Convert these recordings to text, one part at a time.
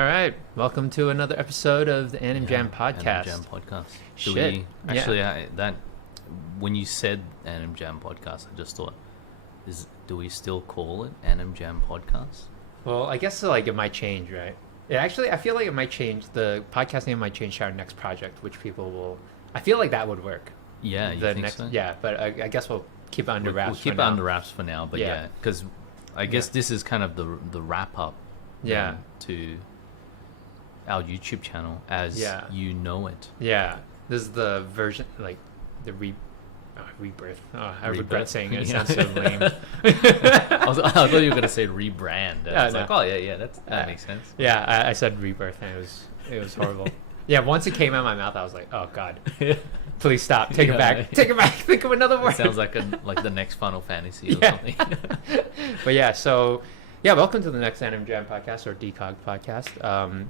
All right, welcome to another episode of the Animjam podcast. Animjam podcast. Shit. When you said Animjam podcast, I just thought, do we still call it Animjam podcast? Well, I guess like it might change, right? I feel like it might change. The podcast name might change to our next project, which people will. I feel like that would work. Yeah, you think so? Yeah, but I guess we'll keep it under wraps. We'll keep it under wraps for now, but yeah, because I guess this is kind of the wrap up. Yeah. To our YouTube channel as you know it. Yeah, this is the version, like the rebirth. Oh, I regret saying it. It sounds so lame. I thought you were gonna say rebrand. I was like, oh yeah, that makes sense. Yeah, I said rebirth, and it was horrible. Yeah, once it came out of my mouth, I was like, oh god, please stop. Take it back. Take it back. Think of another word. It sounds like the next Final Fantasy or something. But yeah, so welcome to the next Animjam podcast or Decogged podcast.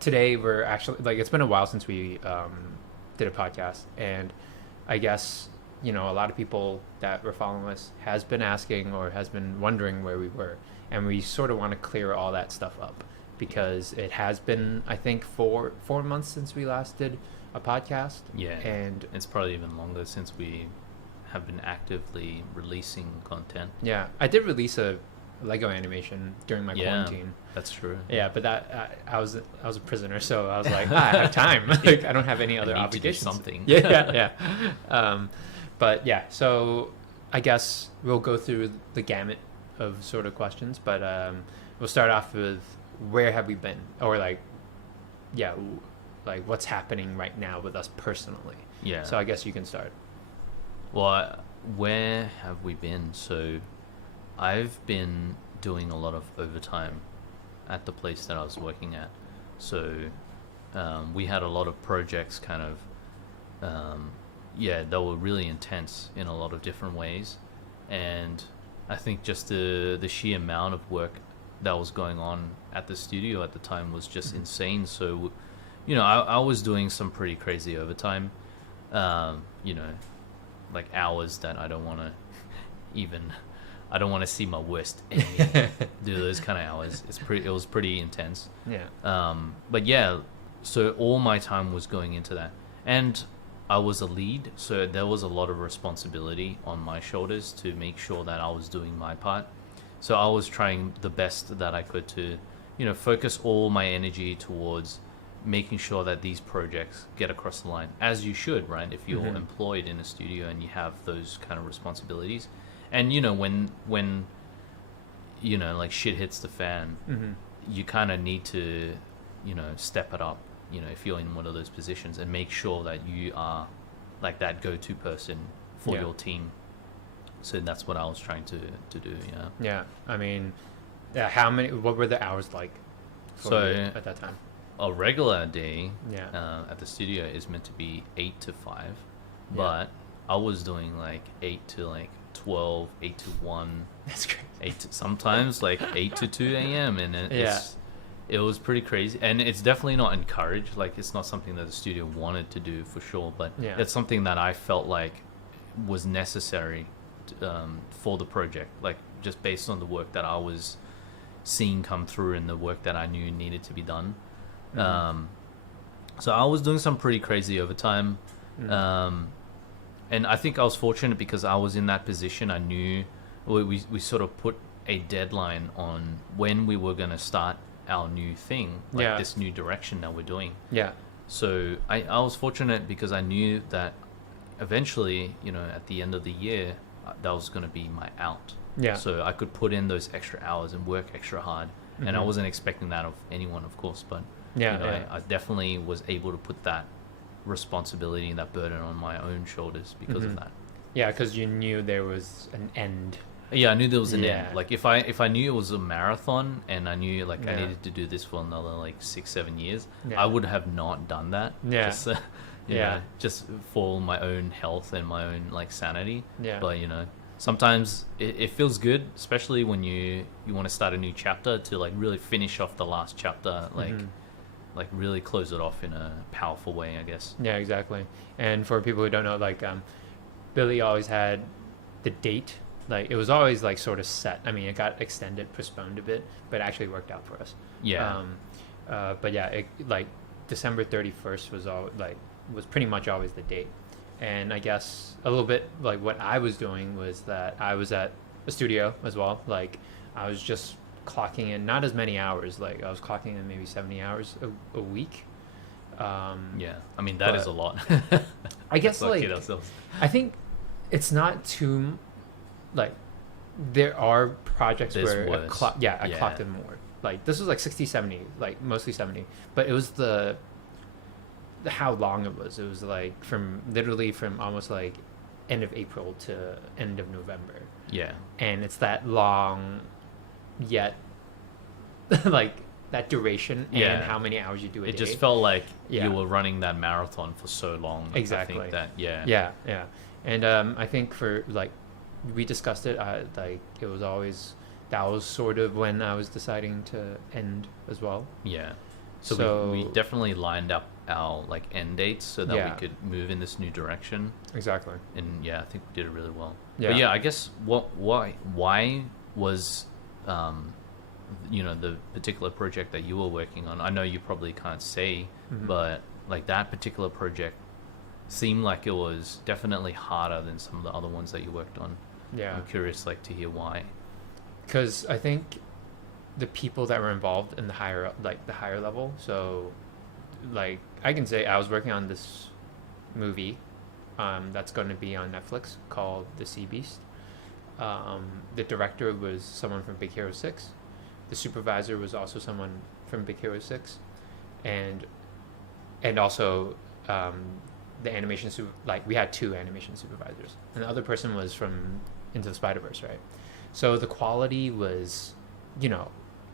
Today we're actually, like, it's been a while since we did a podcast, and I guess, a lot of people that were following us has been asking or has been wondering where we were, and we sort of want to clear all that stuff up because it has been, I think, 4 months since we last did a podcast. Yeah, and it's probably even longer since we have been actively releasing content. Yeah, I did release a Lego animation during my quarantine. That's true. Yeah, but that I was a prisoner, so I was like, I have time. Like, I don't have any other obligations. To do something. Yeah. But yeah, so I guess we'll go through the gamut of sort of questions, but we'll start off with where have we been, or like what's happening right now with us personally. Yeah. So I guess you can start. Well, where have we been? So I've been doing a lot of overtime at the place that I was working at. So we had a lot of projects kind of, they were really intense in a lot of different ways. And I think just the sheer amount of work that was going on at the studio at the time was just insane. So, I was doing some pretty crazy overtime, like hours that I don't want to see my worst enemy do those kind of hours. It was pretty intense. Yeah. But yeah, so all my time was going into that, and I was a lead, so there was a lot of responsibility on my shoulders to make sure that I was doing my part. So I was trying the best that I could to, focus all my energy towards making sure that these projects get across the line, as you should, right? If you're employed in a studio and you have those kind of responsibilities. And when like shit hits the fan, you kind of need to step it up, if you're in one of those positions, and make sure that you are like that go-to person for your team. So that's what I was trying to do. Yeah, I mean, what were the hours like for you at that time? A regular day at the studio is meant to be 8 to 5, but I was doing like 8 to like 12, 8 to 1. That's crazy. Sometimes like 8 to 2 a.m. and it was pretty crazy, and it's definitely not encouraged. Like, it's not something that the studio wanted to do for sure, but it's something that I felt like was necessary for the project, like just based on the work that I was seeing come through and the work that I knew needed to be done. So I was doing some pretty crazy overtime. And I think I was fortunate because I was in that position. I knew we sort of put a deadline on when we were going to start our new thing, like this new direction that we're doing. Yeah. So I was fortunate because I knew that eventually, at the end of the year, that was going to be my out. Yeah. So I could put in those extra hours and work extra hard. And I wasn't expecting that of anyone, of course, but I definitely was able to put that responsibility and that burden on my own shoulders because of that. Yeah, because you knew there was an end. Yeah, I knew there was an end. Like, if I knew it was a marathon and I knew like I needed to do this for another like 6-7 years, I would have not done that. Yeah. Just for my own health and my own like sanity. Yeah. But sometimes it feels good, especially when you want to start a new chapter, to like really finish off the last chapter, like really close it off in a powerful way, I guess. Yeah, exactly. And for people who don't know, like Billy always had the date, like it was always like sort of set. I mean, it got extended, postponed a bit, but it actually worked out for us. Yeah. But yeah, like December 31st was pretty much always the date. And I guess a little bit like what I was doing was that I was at a studio as well. Like I was just clocking in not as many hours. Like I was clocking in maybe 70 hours a week. Yeah, I mean that is but a lot. I guess Let's not like kid ourselves. I think it's not too like there are projects There's where worse. I clocked in more. Like this was like 60, 70, like mostly 70. But it was the how long it was. It was like literally from almost like end of April to end of November. Yeah, And it's that long yet like that duration and Yeah. how many hours you do a it day. just felt like Yeah. you were running that marathon for so long. I Exactly. think that Yeah. And I think for like we discussed it, like it was always that was sort of when I was deciding to end as well. Yeah. So, So- we definitely lined up our like end dates so that Yeah. we could move in this new direction. Exactly. And yeah, I think we did it really well. Yeah. But yeah, I guess why was the particular project that you were working on? I know you probably can't say, Mhm. but like that particular project seemed like it was definitely harder than some of the other ones that you worked on. Yeah. I'm curious like to hear why. Because I think the people that were involved in the higher level, so like I can say I was working on this movie that's going to be on Netflix called The Sea Beast. The director was someone from Big Hero 6. The supervisor was also someone from Big Hero 6, and also the animation we had two animation supervisors, and the other person was from Into the Spider-Verse, right? So the quality was,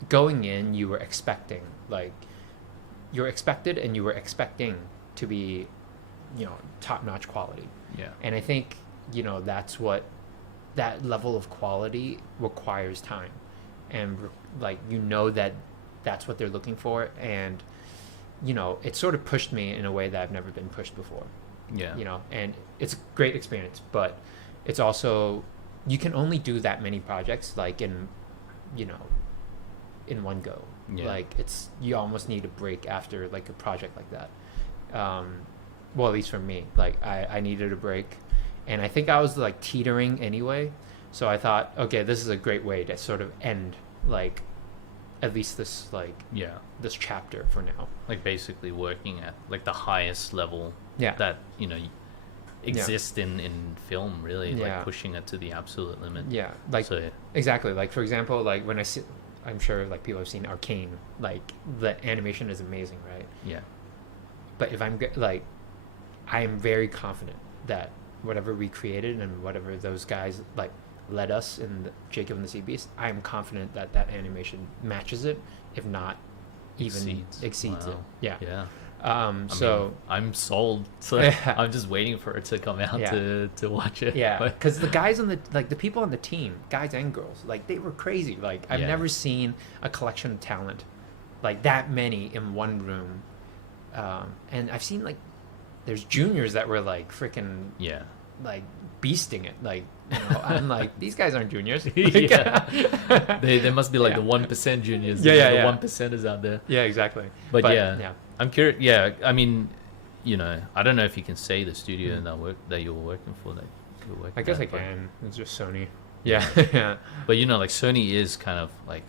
going in, you were expecting and you were expecting to be, top-notch quality. Yeah. And I think, that's what that level of quality requires time. And that's what they're looking for. And, it sort of pushed me in a way that I've never been pushed before. Yeah. And it's a great experience, but it's also, you can only do that many projects like in one go. Yeah. Like you almost need a break after like a project like that. Well, at least for me, like I needed a break, and I think I was like teetering anyway. So I thought, okay, this is a great way to sort of end like at least this Yeah. this chapter for now. Like basically working at like the highest level Yeah. that exists in film, really. Yeah. Like pushing it to the absolute limit. Yeah, like So exactly. Like for example, like when I see, I'm sure like people have seen Arcane. Like the animation is amazing, right? yeah. But if I am very confident that whatever we created and whatever those guys like led us in Jacob and the Sea Beast, I am confident that that animation matches it, if not even exceeds it. Wow. Yeah. Yeah. I mean, I'm sold. So Yeah. I'm just waiting for it to come out Yeah. to watch it. yeah, But- because the guys on the people on the team, guys and girls, like they were crazy. Like I've Yeah. never seen a collection of talent like that many in one room. And I've seen like there's juniors that were like freaking yeah. like beasting it. Like I'm like these guys aren't juniors. Yeah. They must be like Yeah. the 1% juniors. Yeah, the yeah. 1%ers out there. Yeah, exactly. But yeah. yeah. I'm curious. Yeah, I mean, I don't know if you can say the studio Mhm. that you were working for. That you were working I guess at, I but- can. It's just Sony. Yeah, yeah, But like Sony is kind of like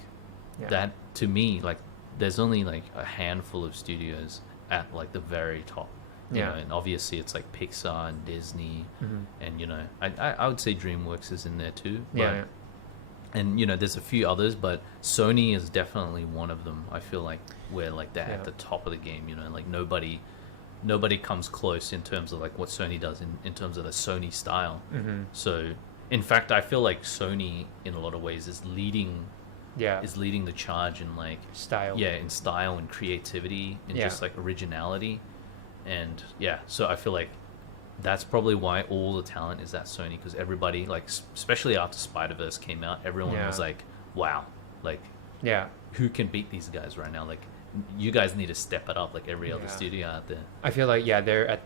yeah. that to me. Like there's only like a handful of studios at like the very top. You Yeah. know, and obviously it's like Pixar and Disney, Mhm. and I would say DreamWorks is in there too. But, Yeah, yeah. And there's a few others, but Sony is definitely one of them. I feel like where like they're Yeah. at the top of the game. Like nobody comes close in terms of like what Sony does in terms of the Sony style. Mhm. So in fact, I feel like Sony in a lot of ways is leading Yeah. the charge in like Style. in style and creativity and Yeah. just like originality. And so I feel like that's probably why all the talent is at Sony, because everybody like especially after Spider-Verse came out, everyone Yeah. was like, wow, like Yeah. who can beat these guys right now? Like you guys need to step it up like every other Yeah. studio out there. I feel like they're at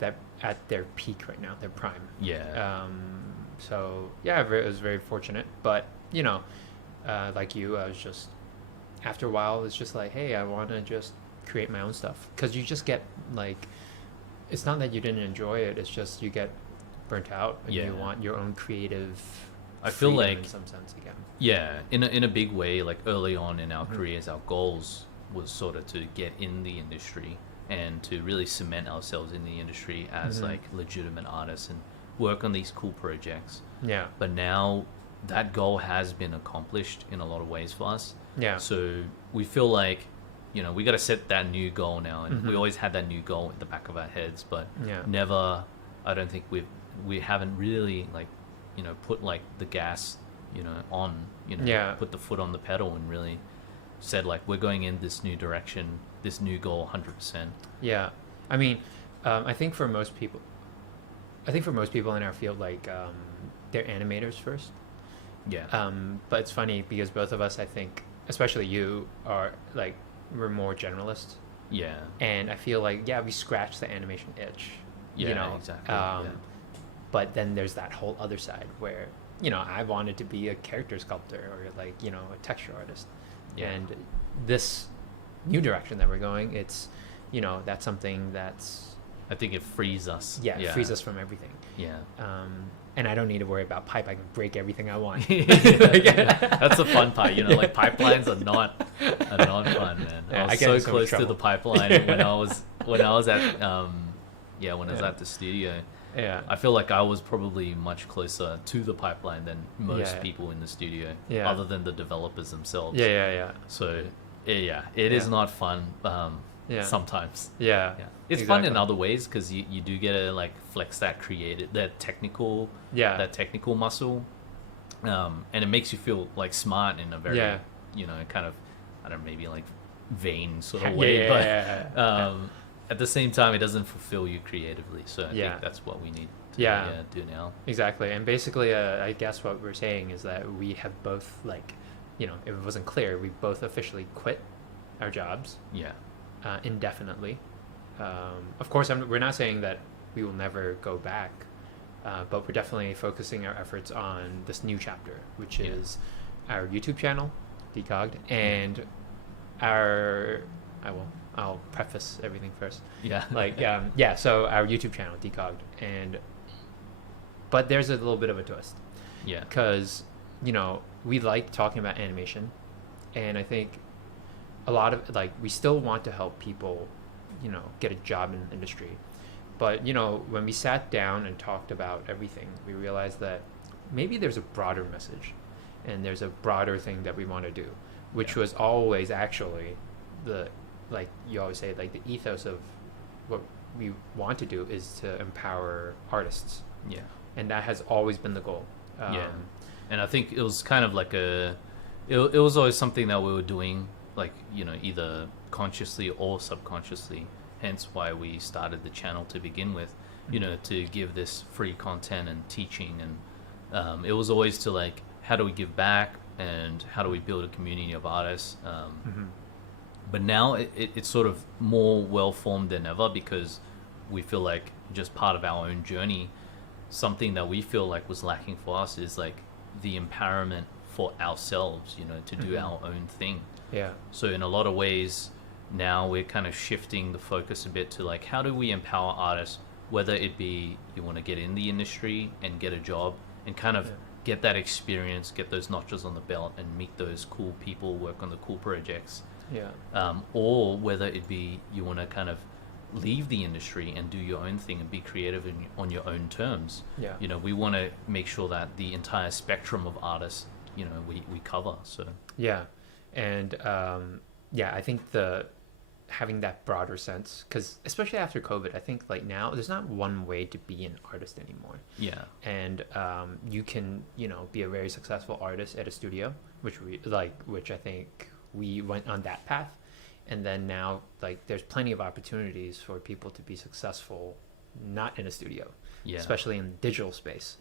their peak right now, their prime. Yeah. So yeah, it was very fortunate, but like you, I was just after a while, it's just like, hey, I want to just create my own stuff, because you just get like, it's not that you didn't enjoy it, it's just you get burnt out and you want your own creative I feel freedom like in some sense again. Yeah, in a big way, like early on in our careers, our goals was sort of to get in the industry and to really cement ourselves in the industry as like legitimate artists and work on these cool projects. Yeah. But now that goal has been accomplished in a lot of ways for us. Yeah. So we feel like, you know, we got to set that new goal now, and we always had that new goal in the back of our heads, but never, I don't think we haven't really like, you know, put like the gas, you know, on, you know, put the foot on the pedal and really said like, we're going in this new direction, this new goal 100%. Yeah. I mean, I think for most people in our field, like, they're animators first. Yeah. But it's funny because both of us, I think, especially you, are like, we're more generalist. Yeah. And I feel like, we scratch the animation itch. Yeah, you know? exactly. But then there's that whole other side where, you know, I wanted to be a character sculptor or like, you know, a texture artist. Yeah. And this new direction that we're going, it's, you know, that's something that's, I think it frees us. it frees us from everything. Yeah. And I don't need to worry about pipe. I can break everything I want. That's the fun part, you know. Like pipelines are not fun, man. I was so close to the pipeline when I was at at the studio. Yeah. I feel like I was probably much closer to the pipeline than most people in the studio, other than the developers themselves. Yeah. So it is not fun. Sometimes. Yeah. It's fun in other ways because you do get to like flex that technical muscle, and it makes you feel like smart in a very you know, kind of, I don't know, maybe like vain sort of way, at the same time it doesn't fulfill you creatively, so I think that's what we need to do now. Exactly. And basically I guess what we're saying is that we have both, like, you know, if it wasn't clear, we both officially quit our jobs indefinitely. Of course, we're not saying that we will never go back, but we're definitely focusing our efforts on this new chapter, which is our YouTube channel, Decogged, and I'll preface everything first. So our YouTube channel, Decogged, but there's a little bit of a twist. Yeah. Because, you know, we like talking about animation, and I think a lot of, like, we still want to help people, you know, get a job in the industry. But, you know, when we sat down and talked about everything, we realized that maybe there's a broader message and there's a broader thing that we want to do, which was always actually like you always say, like, the ethos of what we want to do is to empower artists. Yeah. And that has always been the goal. And I think it was kind of like it was always something that we were doing, like, you know, either consciously or subconsciously, hence why we started the channel to begin with, you know, to give this free content and teaching, and it was always to, like, how do we give back and how do we build a community of artists, but now it's sort of more well-formed than ever, because we feel like, just part of our own journey, something that we feel like was lacking for us is like the empowerment for ourselves, you know, to do our own thing. Yeah. So in a lot of ways now we're kind of shifting the focus a bit to, like, how do we empower artists, whether it be you want to get in the industry and get a job and kind of get that experience, get those notches on the belt and meet those cool people, work on the cool projects. Or whether it be you want to kind of leave the industry and do your own thing and be creative on your own terms. You know, we want to make sure that the entire spectrum of artists, you know, we cover. So and I think having that broader sense, because especially after COVID, I think, like, now there's not one way to be an artist anymore. And you can, you know, be a very successful artist at a studio, which I think we went on that path. And then now, like, there's plenty of opportunities for people to be successful not in a studio, especially in the digital space.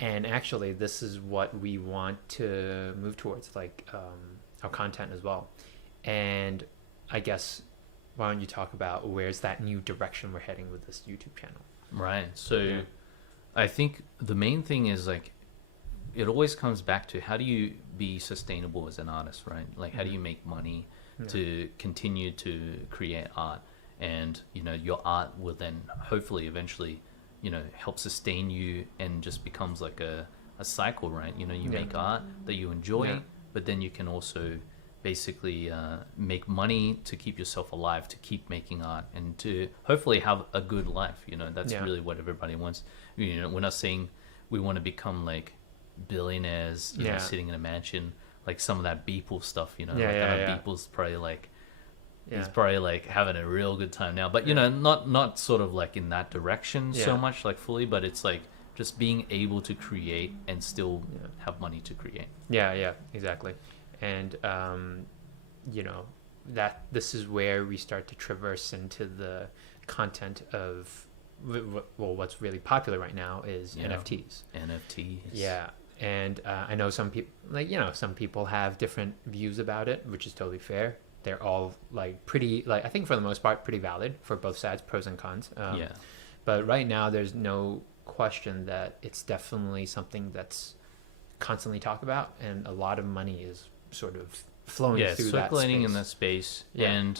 And actually, this is what we want to move towards, like, our content as well. And I guess, why don't you talk about where's that new direction we're heading with this YouTube channel? Right. So I think the main thing is, like, it always comes back to, how do you be sustainable as an artist, right? Like, how do you make money? to continue to create art, and you know your art will then hopefully eventually, you know, help sustain you and just becomes like a cycle, right? You know, you make art that you enjoy, but then you can also basically make money to keep yourself alive, to keep making art, and to hopefully have a good life. You know, that's really what everybody wants. You know, we're not saying we want to become like billionaires, you know, sitting in a mansion, like some of that Beeple stuff, you know. Beeple's probably like he's probably like having a real good time now, but you know, not sort of like in that direction so much, like fully, but it's like just being able to create and still have money to create. Yeah, exactly. And you know, that this is where we start to traverse into the content of what's really popular right now is NFTs. Yeah. And I know some people, like, you know, some people have different views about it, which is totally fair. They're all like pretty, like, I think for the most part, pretty valid for both sides, pros and cons. But right now, there's no question that it's definitely something that's constantly talked about, and a lot of money is sort of flowing through circulating that in that space. And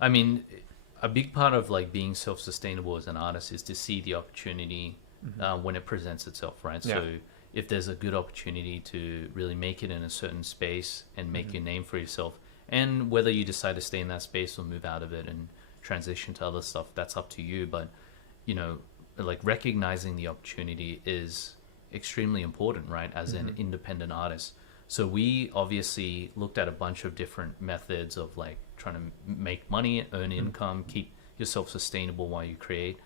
I mean, a big part of like being self-sustainable as an artist is to see the opportunity when it presents itself, right? So if there's a good opportunity to really make it in a certain space and make your name for yourself, and whether you decide to stay in that space or move out of it and transition to other stuff, that's up to you. But you know, like recognizing the opportunity is extremely important, right, as an independent artist. So we obviously looked at a bunch of different methods of like trying to make money, earn income, keep yourself sustainable while you create.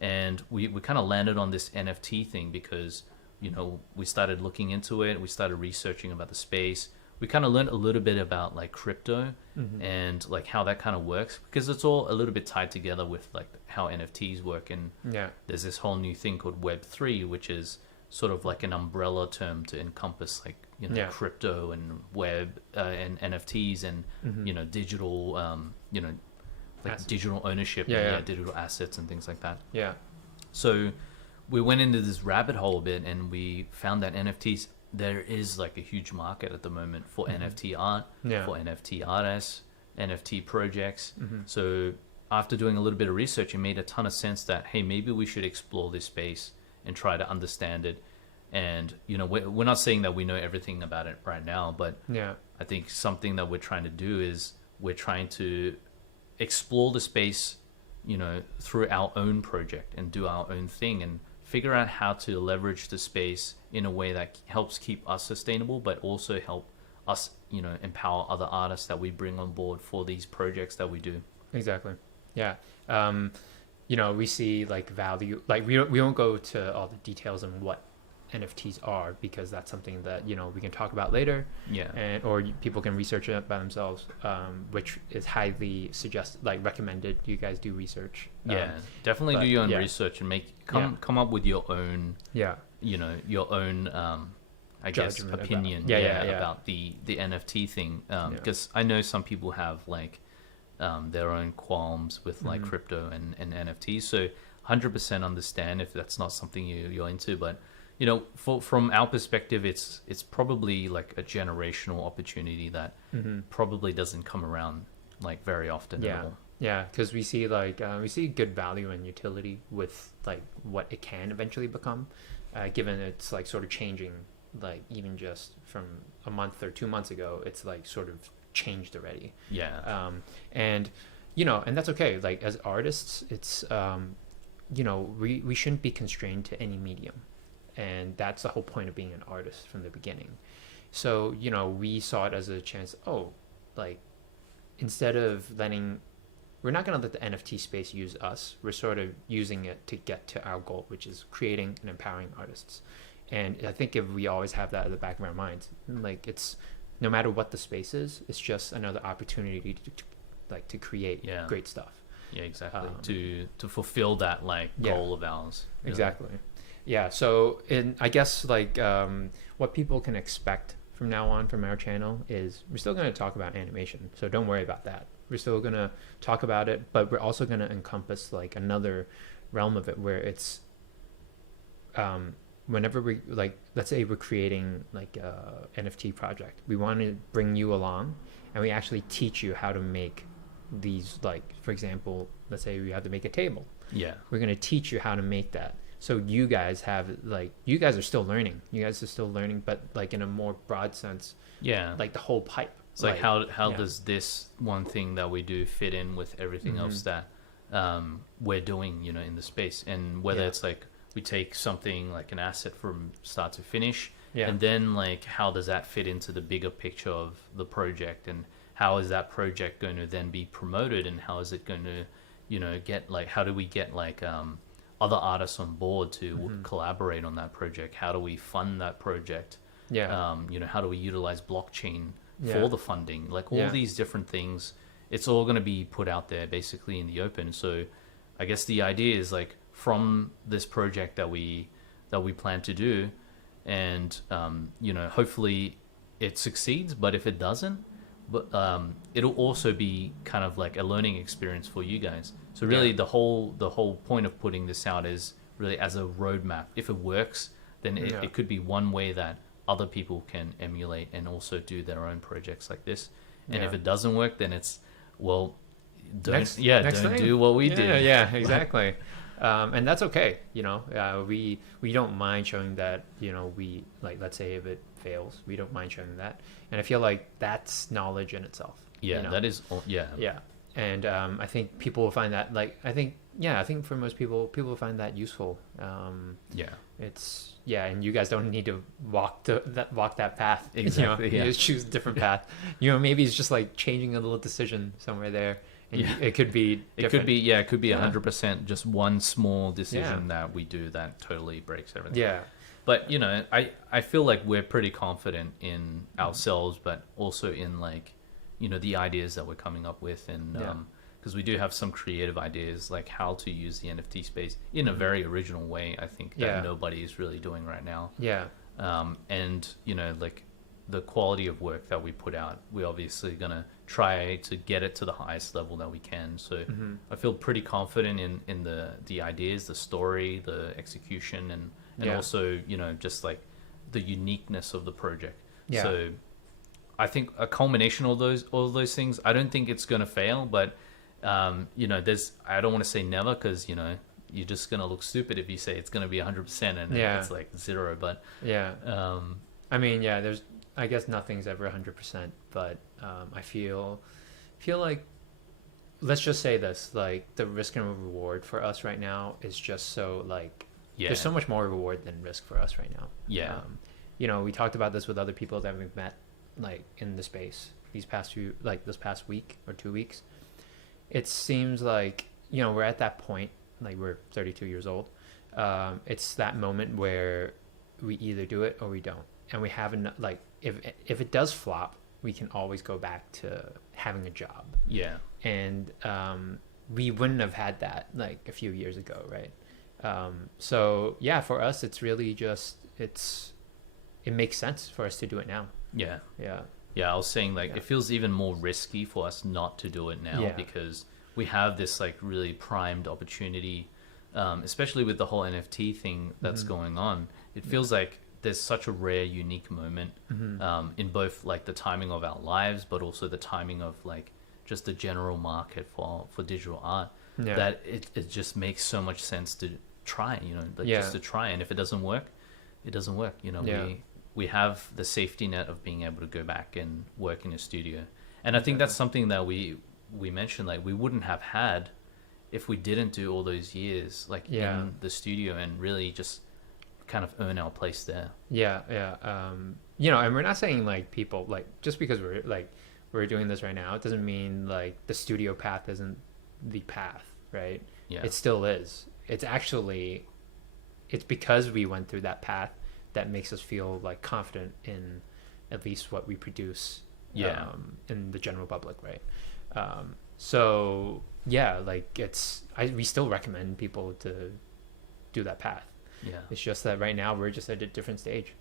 And we kind of landed on this NFT thing because, you know, we started looking into it, we started researching about the space. We kind of learned a little bit about like crypto and like how that kind of works, because it's all a little bit tied together with like how NFTs work. And there's this whole new thing called Web3, which is sort of like an umbrella term to encompass like, you know, crypto and web and NFTs and you know, digital you know, like digital ownership, digital assets and things like that. So we went into this rabbit hole a bit, and we found that NFTs, there is like a huge market at the moment for NFT art, for NFT artists, NFT projects. So after doing a little bit of research, it made a ton of sense that, hey, maybe we should explore this space and try to understand it. And you know, we're not saying that we know everything about it right now, but I think something that we're trying to do is we're trying to explore the space, you know, through our own project and do our own thing and figure out how to leverage the space in a way that helps keep us sustainable, but also help us, you know, empower other artists that we bring on board for these projects that we do. Exactly. You know, we see like value, like we won't go to all the details on what NFTs are, because that's something that, you know, we can talk about later, and or people can research it by themselves, which is highly recommended. You guys do research, definitely do your own research and come up with your own you know, your own I guess opinion about the NFT thing, because I know some people have like their own qualms with like crypto and NFTs, so 100% understand if that's not something you're into. But you know, from our perspective, it's probably like a generational opportunity that probably doesn't come around like very often at all. Because we see like we see good value and utility with like what it can eventually become, given it's like sort of changing, like even just from a month or 2 months ago, it's like sort of changed already. And you know, and that's okay. Like as artists, it's you know, we shouldn't be constrained to any medium. And that's the whole point of being an artist from the beginning. So, you know, we saw it as a chance, like, instead of we're not going to let the NFT space use us. We're sort of using it to get to our goal, which is creating and empowering artists. And I think if we always have that at the back of our minds, like, it's no matter what the space is, it's just another opportunity to create great stuff. Exactly. To fulfill that like goal of ours. Exactly. So I guess like what people can expect from now on from our channel is we're still going to talk about animation, so don't worry about that. We're still going to talk about it, but we're also going to encompass like another realm of it where it's whenever we, like, let's say we're creating like a NFT project, we want to bring you along and we actually teach you how to make these, like, for example, let's say we have to make a table. Yeah. We're going to teach you how to make that. So you guys have, like, you guys are still learning. You guys are still learning, but like in a more broad sense, Yeah. like the whole pipe. It's like how yeah. does this one thing that we do fit in with everything else that we're doing, you know, in the space? And whether Yeah. it's like we take something like an asset from start to finish, Yeah. and then like how does that fit into the bigger picture of the project, and how is that project going to then be promoted, and how is it going to, you know, get like, how do we get like other artists on board to collaborate on that project? How do we fund that project? Yeah. You know, how do we utilize blockchain Yeah. for the funding? Like all Yeah. these different things, it's all going to be put out there basically in the open. So I guess the idea is like from this project that we plan to do, and you know, hopefully it succeeds, but if it doesn't, but it'll also be kind of like a learning experience for you guys. So really Yeah. the whole point of putting this out is really as a roadmap. If it works, then Yeah. it could be one way that other people can emulate and also do their own projects like this. And Yeah. if it doesn't work, then it's, well, Next don't thing. do what we Yeah, did. yeah, exactly. And that's okay. You know, we don't mind showing that. You know, we, like, let's say if it fails, we don't mind showing that. And I feel like that's knowledge in itself. Yeah, you know? that is, yeah. Yeah, and I think people will find that, like, I think for most people will find that useful. Yeah. It's, yeah, and you guys don't need to walk that path. Exactly, You know? yeah. You just choose a different path. You know, maybe it's just like changing a little decision somewhere there, and Yeah. it could be It different. could be, yeah, it could be Yeah. 100% just one small decision Yeah. that we do that totally breaks everything. Yeah, But, you know, I feel like we're pretty confident in ourselves, but also in like, you know, the ideas that we're coming up with, and Yeah. because we do have some creative ideas like how to use the NFT space in a very original way, I think, that Yeah. nobody is really doing right now. yeah, And, you know, like the quality of work that we put out, we're obviously going to try to get it to the highest level that we can. So I feel pretty confident in the ideas, the story, the execution, and Yeah. also, you know, just like the uniqueness of the project. Yeah. So I think a culmination of all those things, I don't think it's going to fail, but you know, I don't want to say never, because, you know, you're just going to look stupid if you say it's going to be 100% and Yeah. it's like zero. But yeah. I mean, yeah, I guess nothing's ever 100%, but I feel like, let's just say this, like, the risk and reward for us right now is just so, like, yeah, there's so much more reward than risk for us right now. yeah, You know, we talked about this with other people that we've met, like, in the space this past week or 2 weeks. It seems like, you know, we're at that point, like, we're 32 years old. It's that moment where we either do it or we don't, and we haven't, like, if it does flop, we can always go back to having a job. yeah, And we wouldn't have had that, like, a few years ago, right? So yeah, for us, it's really just, it makes sense for us to do it now. yeah. Yeah, Yeah, I was saying, like, Yeah. it feels even more risky for us not to do it now, Yeah. because we have this like really primed opportunity, especially with the whole NFT thing that's going on. It feels like there's such a rare, unique moment in both like the timing of our lives, but also the timing of like just the general market for digital art, Yeah. that it just makes so much sense to try, you know, like Yeah. just to try. And if it doesn't work, it doesn't work. You know, Yeah. we have the safety net of being able to go back and work in a studio. And I think that's something that we mentioned, like, we wouldn't have had if we didn't do all those years, like, Yeah. in the studio, and really just kind of earn our place there. Yeah, yeah. You know, and we're not saying, like, people, like, just because we're doing this right now, it doesn't mean like the studio path isn't the path, right? Yeah. It still is. It's actually, it's because we went through that path that makes us feel like confident in at least what we produce. Yeah. In the general public, right? So yeah, like, we still recommend people to do that path. Yeah. It's just that right now we're just at a different stage.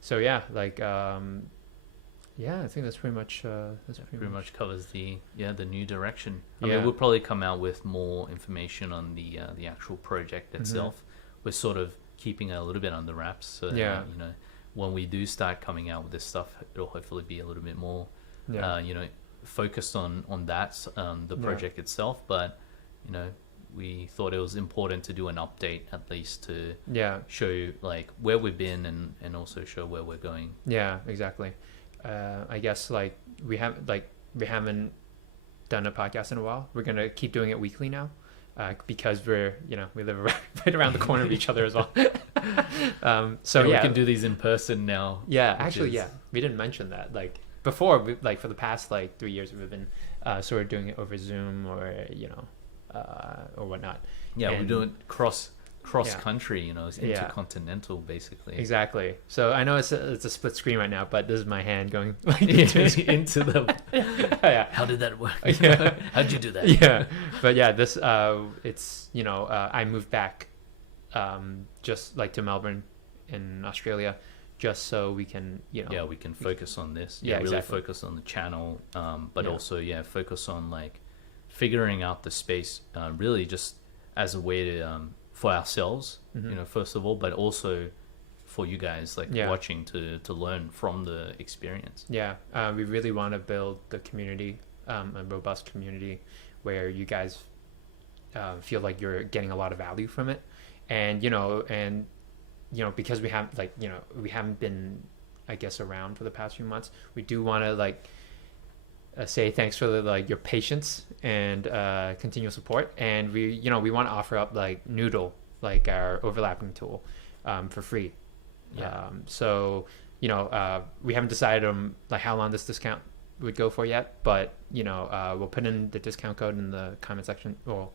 So yeah, like, yeah, I think that's pretty much Pretty much covers the new direction. I Yeah. mean, we'll probably come out with more information on the actual project itself. We're sort of keeping it a little bit under wraps, so that, Yeah. you know, when we do start coming out with this stuff, it'll hopefully be a little bit more Yeah. Focused on that, the project itself. But, we thought it was important to do an update at least to show like where we've been and also show where we're going. Yeah, exactly. I guess like we haven't done a podcast in a while. We're gonna keep doing it weekly now, because we live right around the corner of each other as well. So we can do these in person now. Yeah, actually, we didn't mention that. Like before, for the past 3 years, we've been sort of doing it over Zoom or or whatnot. Yeah, we're doing cross country, it's intercontinental basically. Exactly. So I know it's a split screen right now, but this is my hand going into the yeah. How did that work? Yeah. How'd you do that? Yeah. But yeah, this it's I moved back just to Melbourne in Australia just so we can we can focus on this. Yeah, really exactly. Focus on the channel, but also focus on figuring out the space, really just as a way to for ourselves, first of all, but also for you guys watching to learn from the experience. Yeah, we really want to build the community, a robust community where you guys feel like you're getting a lot of value from it, and because we haven't been, I guess, around for the past few months, we do want to say thanks for your patience and continual support, and we want to offer up Noodle, our overlapping tool, for free. So we haven't decided on how long this discount would go for yet, but we'll put in the discount code in the comment section or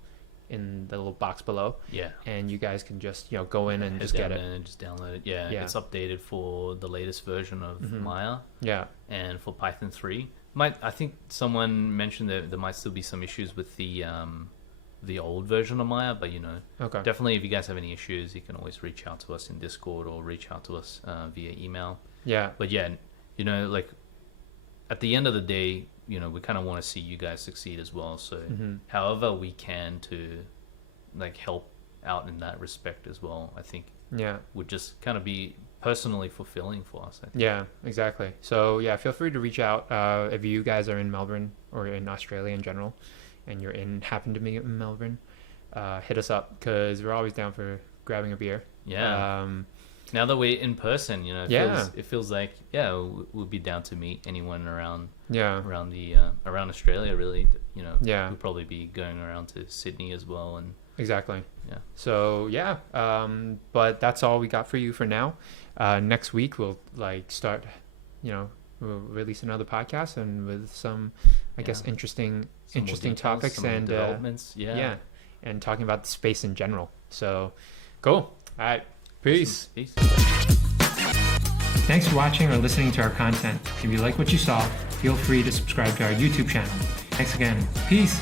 in the little box below, and you guys can just go in and just get it and just download it. It's updated for the latest version of Maya, and for Python 3. I think someone mentioned that there might still be some issues with the old version of Maya, but definitely if you guys have any issues, you can always reach out to us in Discord or reach out to us via email. But at the end of the day, we kind of want to see you guys succeed as well, so however we can to help out in that respect as well, I think would just kind of be personally fulfilling for us, I think. Yeah, exactly. So feel free to reach out if you guys are in Melbourne or in Australia in general, and happen to be in Melbourne. Hit us up, because we're always down for grabbing a beer. Now that we're in person, it feels like we'll be down to meet anyone around around Australia, really. We'll probably be going around to Sydney as well, and exactly. So but that's all we got for you for now. Next week we'll start, we'll release another podcast, and with some I guess interesting topics and developments. And talking about the space in general. So cool. All right, peace. Thanks for watching or listening to our content. If you like what you saw, feel free to subscribe to our YouTube channel. Thanks again. Peace.